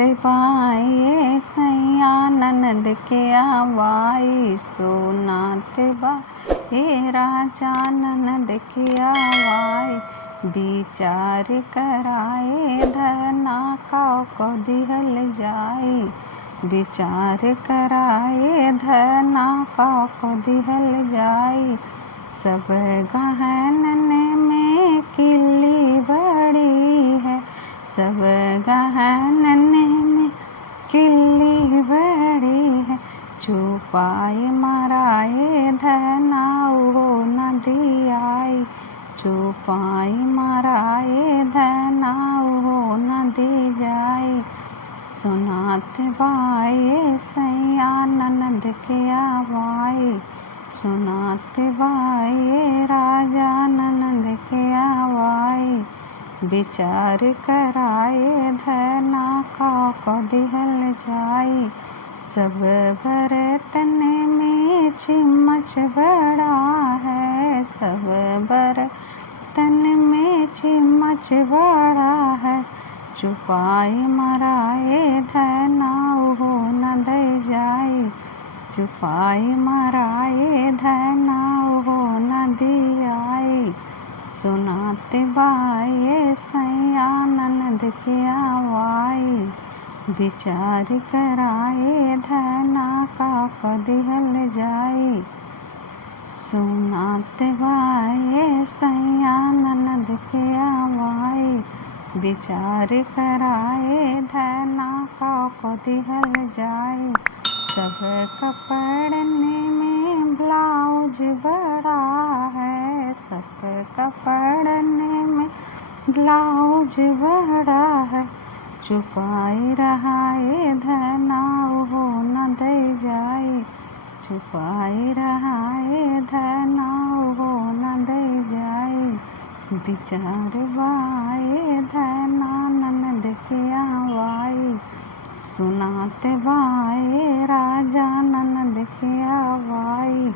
सुनाते बाए सैया ननद के आवाई, सुनाते बाए राजा ननद के आवाई। विचार कराए धना को दिहल जाई, विचार कराए धना को दिहल जाई। सब गहनन में किल्ली बड़ी है, सब गहनन में किल्ली बड़ी है। छुपाई मराए धना हो न दियाई, छुपाई मराए धना हो न दी जाई। सुनाते बाए सैया ननद के आवाई, सुनाते बाए राजा ननद के आवाई। विचार कराए धना को दिहल जाई, सब बर्तन में चिम्मच बड़ा है, सब बर्तन में चिम्मच बड़ा है। छुपाई मराए धना हो न दे जाई, छुपाई मराए धना हो न दियाई। सुनाते बाए सैया ननद के आवाई, विचार कराए धना को दिहल जाई। सुनाते बाए सैया ननद के आवाई, विचार कराए धना को दिहल जाई। सब कपड़ने में ब्लाउज बड़ा है, सब कपड़ने में ब्लाउज बड़ा है। छुपाई रहाए धना हो न दे जाई, छुपाई रहाए धना हो न दे जाई। विचार बाए धना ननद के आवाई, सुनाते बाए राजा ननद के आवाई।